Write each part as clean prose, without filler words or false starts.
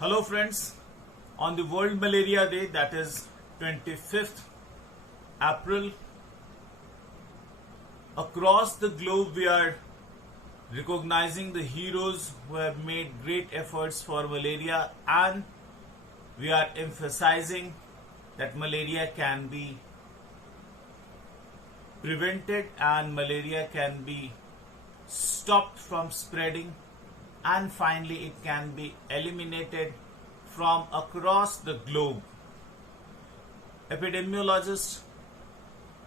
Hello friends, on the World Malaria Day, that is 25th April, across the globe we are recognizing the heroes who have made great efforts for malaria, and we are emphasizing that malaria can be prevented and malaria can be stopped from spreading, and finally it can be eliminated from across the globe. Epidemiologists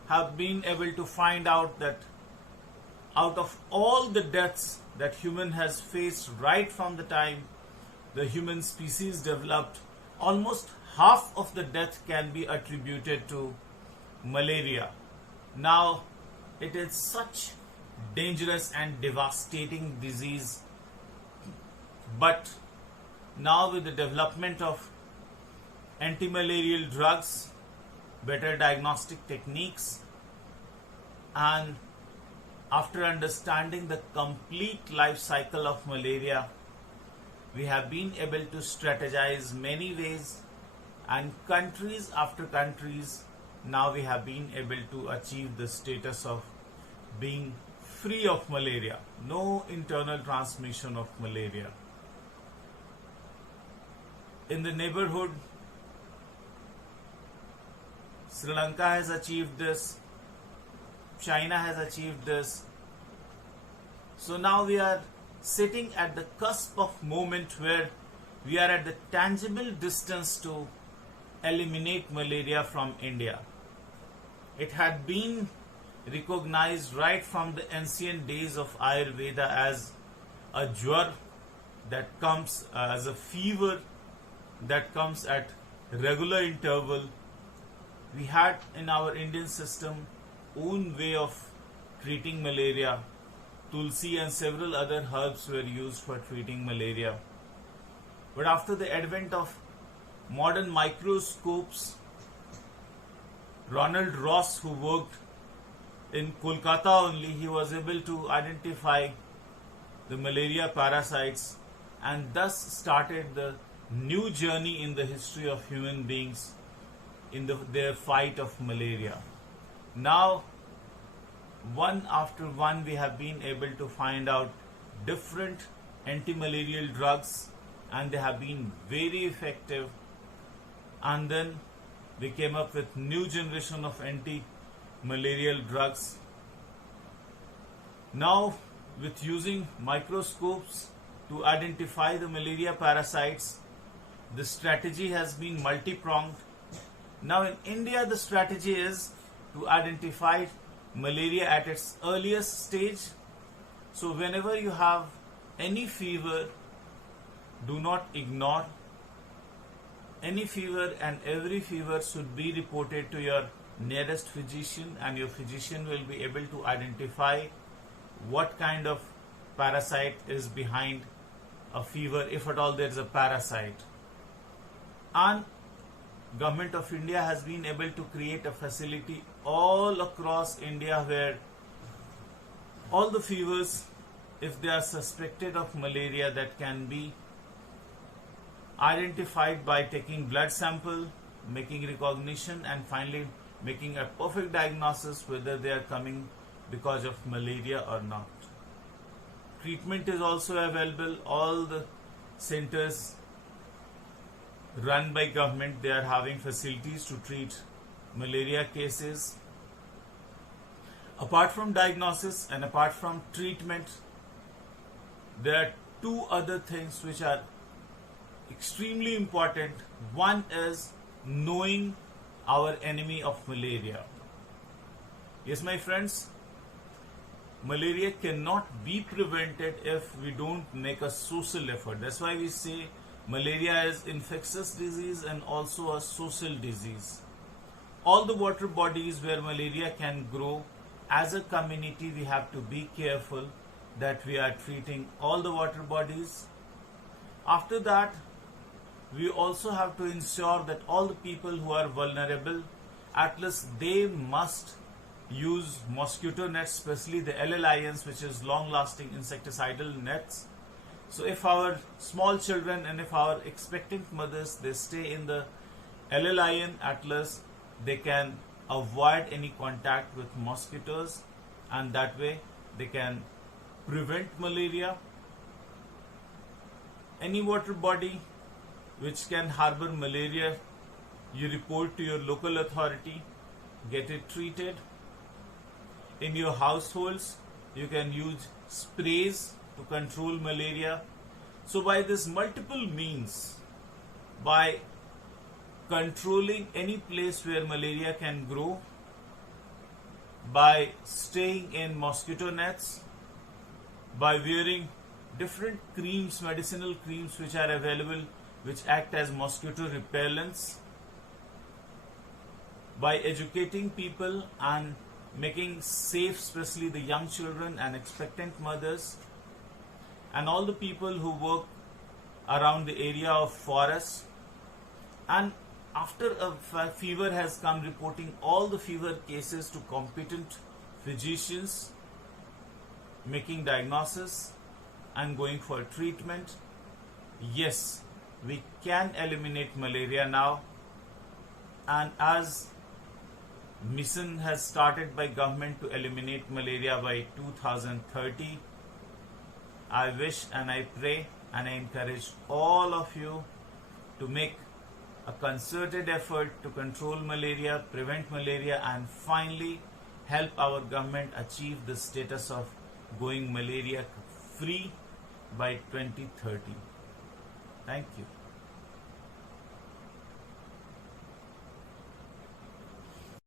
have been able to find out that out of all the deaths that human has faced right from the time the human species developed, almost half of the death can be attributed to malaria. Now, it is such dangerous and devastating disease, but now with the development of anti-malarial drugs, better diagnostic techniques, and after understanding the complete life cycle of malaria, we have been able to strategize many ways, and countries after countries, now we have been able to achieve the status of being free of malaria, no internal transmission of malaria. In the neighborhood, Sri Lanka has achieved this, China has achieved this. So now we are sitting at the cusp of moment where we are at the tangible distance to eliminate malaria from India. It had been recognized right from the ancient days of Ayurveda as a jwar that comes as a fever that comes at regular interval. We had in our Indian system own way of treating malaria. Tulsi and several other herbs were used for treating malaria. But after the advent of modern microscopes, Ronald Ross, who worked in Kolkata only, he was able to identify the malaria parasites, and thus started the new journey in the history of human beings in their fight of malaria. Now, one after one, we have been able to find out different anti-malarial drugs, and they have been very effective. And then we came up with new generation of anti-malarial drugs. Now, with using microscopes to identify the malaria parasites, the strategy has been multi-pronged. Now in India, the strategy is to identify malaria at its earliest stage. So whenever you have any fever, do not ignore any fever, and every fever should be reported to your nearest physician, and your physician will be able to identify what kind of parasite is behind a fever, if at all there is a parasite. And Government of India has been able to create a facility all across India where all the fevers, if they are suspected of malaria, that can be identified by taking blood sample, making recognition, and finally making a perfect diagnosis whether they are coming because of malaria or not. Treatment is also available. All the centers run by government, they are having facilities to treat malaria cases. Apart from diagnosis and apart from treatment, there are two other things which are extremely important. One is knowing our enemy of malaria. Yes, my friends, malaria cannot be prevented if we don't make a social effort. That's why we say malaria is infectious disease and also a social disease. All the water bodies where malaria can grow, as a community we have to be careful that we are treating all the water bodies. After that, we also have to ensure that all the people who are vulnerable, at least they must use mosquito nets, especially the LLINs, which is long-lasting insecticidal nets, So if our small children and if our expectant mothers, they stay in the LLIN atlas, they can avoid any contact with mosquitoes, and that way they can prevent malaria. Any water body which can harbor malaria, you report to your local authority, get it treated. In your households, you can use sprays to control malaria. So by this multiple means, by controlling any place where malaria can grow, by staying in mosquito nets, by wearing different creams, medicinal creams which are available, which act as mosquito repellents, by educating people and making safe, especially the young children and expectant mothers, and all the people who work around the area of forests. And after a fever has come, reporting all the fever cases to competent physicians, making diagnosis and going for treatment. Yes, we can eliminate malaria now, and as mission has started by government to eliminate malaria by 2030, I wish and I pray and I encourage all of you to make a concerted effort to control malaria, prevent malaria, and finally help our government achieve the status of going malaria free by 2030. Thank you.